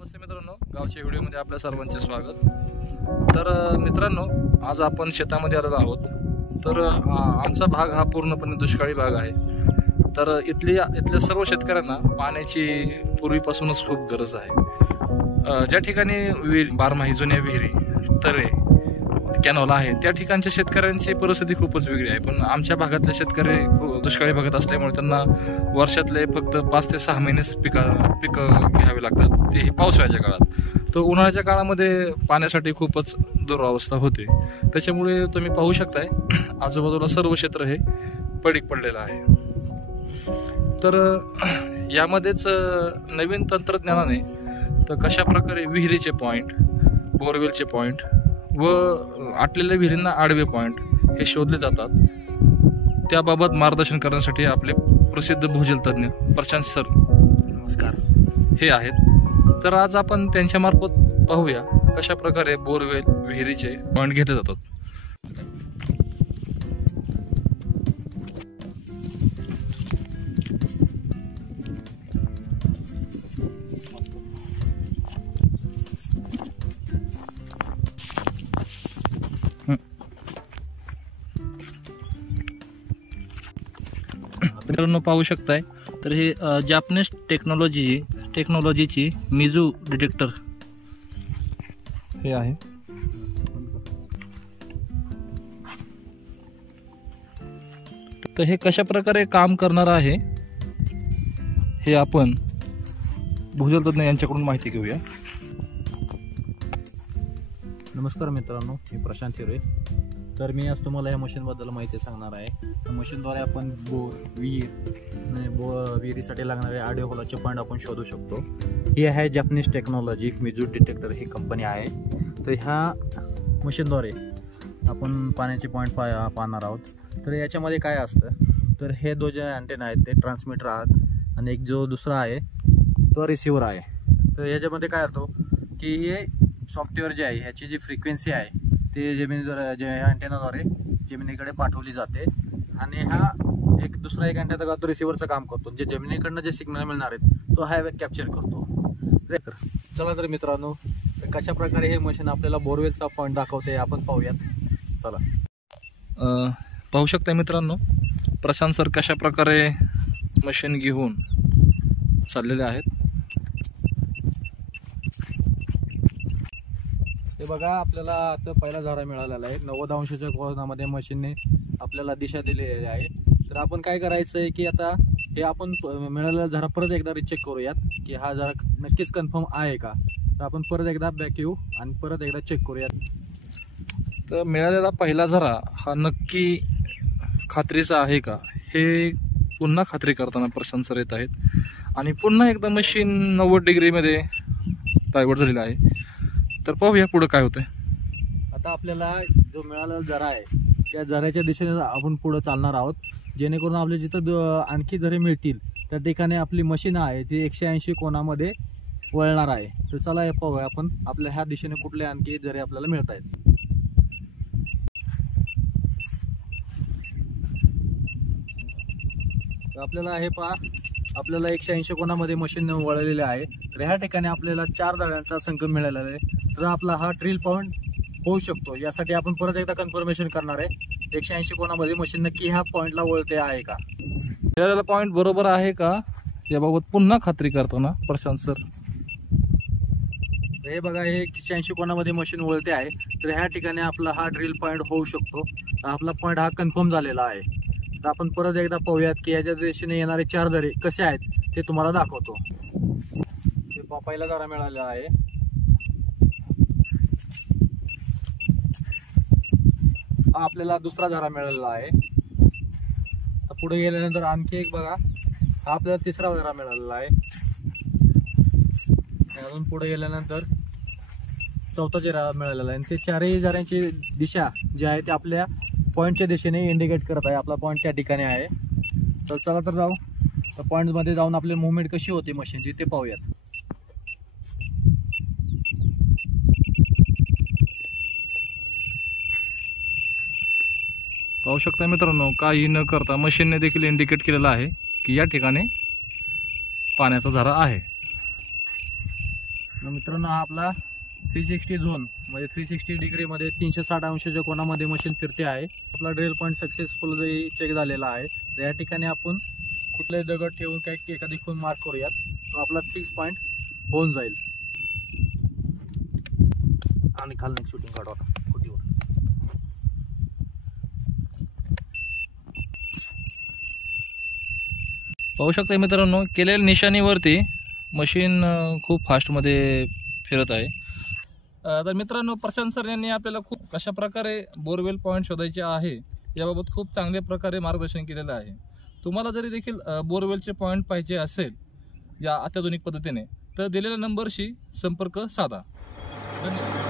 नमस्ते मित्रांनो, गावच्या व्हिडिओमध्ये आपल्या सर्वांचे स्वागत। तर मित्रांनो, आज आपण शेतामध्ये आलेलो आहोत। तर आमचा भाग हा पूर्णपणे दुष्काळी भाग आहे। तर इथल्या सर्व शेतकऱ्यांना पाण्याची पूर्वीपासूनच खूप गरज आहे। ज्या ठिकाणी बारमाही जुन्या विहिरी तळे कॅनॉल आहे त्या ठिकाणच्या शेतकऱ्यांची परिस्थिती खूपच वेगळी आहे। पण आमच्या भागातले शेतकरी दुष्काळी भागात असल्यामुळे त्यांना वर्षातले फक्त 5 ते 6 महिनेच पिकं घ्यावे लागतात, तेही पावसाळ्याच्या काळात। तर उन्हाळ्याच्या काळामध्ये पाण्यासाठी खूपच दुरावस्था होते। त्याच्यामुळे तुम्ही पाहू शकताय आजूबाजूला सर्व क्षेत्र हे पडीक पडलेलं आहे। तर यामध्येच नवीन तंत्रज्ञानाने तर कशा प्रकारे विहिरीचे पॉईंट, बोरवेलचे पॉईंट व आटलेल्या विहिरींना आडवे पॉईंट हे शोधले जातात, त्याबाबत मार्गदर्शन करण्यासाठी आपले प्रसिद्ध भूजल तज्ञ प्रशांत सर नमस्कार हे आहेत। तर आज आपण त्यांच्यामार्फत पाहूया कशा प्रकारे बोरवेल विहिरीचे पॉईंट घेतले जातात। मित्रांनो पाहू शकताय, तर हे जॅपनीज टेक्नॉलॉजीची मिजू डिटेक्टर हे आहे। तर हे कशा प्रकारे काम करणार आहे हे आपण भूजल तज्ञ यांच्याकडून माहिती घेऊया। नमस्कार मित्रांनो, मी प्रशांत हिरे। तर मी आज तुम्हाला या मशीनबद्दल माहिती सांगणार आहे। या मशीनद्वारे आपण बोर, विहिरीसाठी लागणारे आडवे होलाचे पॉईंट आपण शोधू शकतो। ही आहे जॅपनीज टेक्नॉलॉजी मिजू डिटेक्टर ही कंपनी आहे। तर ह्या मशीनद्वारे आपण पाण्याचे पॉईंट पाहणार आहोत। तर याच्यामध्ये काय असतं, तर हे 2 जे अँटेना आहेत ते ट्रान्समीटर आहेत आणि एक जो दुसरा आहे तो रिसिव्हर आहे। तर याच्यामध्ये काय होतं की हे सॉफ्टवेअर जे आहे ह्याची जी फ्रिक्वेन्सी आहे ते अँटेनाद्वारे जमिनीकडे पाठवली जाते आणि हा दुसरा एक अँटेना तो रिसिव्हरचं काम करतो। जे जमिनीकडनं जे सिग्नल मिळणार आहेत तो हा कॅप्चर करतो। चला तर मित्रांनो, कशा प्रकारे हे मशीन आपल्याला बोरवेलचा पॉईंट दाखवते आपण पाहूयात। चला पाहू शकता मित्रांनो, प्रशांत सर कशा प्रकारे मशीन घेऊन चाललेले आहेत। हे बघा, आपल्याला आता पहिला झारा मिळालेला आहे। 90 अंशाच्या कोनामध्ये मशीनने आपल्याला दिशा दिलेली आहे। तर आपण काय करायचं आहे की आता हे आपण मिळालेला झारा परत एकदा रिचेक करूयात की हा झारा नक्कीच कन्फर्म आहे का। तर आपण परत एकदा बॅक येऊ आणि परत एकदा चेक करूयात। तर मिळालेला पहिला झरा हा नक्की खात्रीचा आहे का हे पुन्हा खात्री करताना प्रशांत सर येत आहेत आणि पुन्हा एकदा मशीन 90 डिग्रीमध्ये डायव्हर्ट झालेला आहे। तर पाहूया पुढे काय होतंय। आता आपल्याला जो मिळालेला झरा आहे त्या झऱ्याच्या दिशेने आपण पुढे चालणार आहोत, जेणेकरून आपले जिथं आणखी झरे मिळतील त्या ठिकाणी आपली मशीन आहे ती 180 कोनामध्ये वळणार आहे। तर चला हे पाहूया आपण आपल्या ह्या दिशेने कुठले आणखी झरे आपल्याला मिळत आहेत। तर आपल्याला हे पहा, आपल्याला 180 कोनामध्ये मशीन वळलेले आहे। तर ह्या ठिकाणी आपल्याला 4 झऱ्यांचा संख्या मिळालेला आहे। तर आपला हा ड्रिल पॉईंट होऊ शकतो, यासाठी आपण परत एकदा कन्फर्मेशन करणार आहे 180 कोनामध्ये मशीन नक्की ह्या पॉईंटला वळते आहे का। मिळालेला पॉईंट बरोबर आहे का याबाबत पुन्हा खात्री करताना प्रशांत सर हे बघा, हे 180 कोनामध्ये मशीन वळते आहे। तर ह्या ठिकाणी आपला हा ड्रिल पॉईंट होऊ शकतो। आपला पॉईंट हा कन्फर्म झालेला आहे। तर आपण परत एकदा पाहूयात की याच्या दिशेने येणारे 4 झरे कसे आहेत ते तुम्हाला दाखवतो। पहिला झरा मिळालेला आहे। हा आपल्याला दुसरा झरा मिळालेला आहे। पुढे गेल्यानंतर आणखी एक बघा, हा आपल्याला तिसरा झरा मिळालेला आहे। अजून पुढे गेल्यानंतर चौथा झरा मिळालेला आहे आणि ते 4ही झऱ्यांची दिशा जी आहे ते आपल्या पॉईंटच्या दिशेने इंडिकेट करत आहे। आपला पॉईंट त्या ठिकाणी आहे। तर चला तर जाऊ, तर पॉईंटमध्ये जाऊन आपली मुवमेंट कशी होती मशीनची ते पाहूयात। पाहू शकता मित्रांनो, काही न करता मशीनने देखील इंडिकेट केलेलं आहे की या ठिकाणी पाण्याचा झरा आहे। मित्रांनो हा आपला 360 झोन म्हणजे 360 डिग्रीमध्ये 360 अंशाच्या कोणामध्ये मशीन फिरते आहे. आपला ड्रिल पॉईंट सक्सेसफुल चेक झालेला आहे. तर या ठिकाणी आपण कुठलाही दगड ठेवून काही एखादी खून मार्क करूयात, तो आपला फिक्स पॉईंट होऊन जाईल. आणि खाली शूटिंग काढू आता कुठीवर. पाहू शकता मित्रांनो, केलेल्या निशाणीवरती मशीन खूप फास्टमध्ये फिरत आहे. तर मित्रांनो, प्रशांत सर यांनी आपल्याला खूप कशा प्रकारे बोरवेल पॉईंट शोधायचे आहे याबाबत खूप चांगल्या प्रकारे मार्गदर्शन केलेलं आहे. तुम्हाला जरी देखील बोरवेलचे पॉईंट पाहिजे असेल या अत्याधुनिक पद्धतीने तर दिलेल्या नंबरशी संपर्क साधा. धन्यवाद.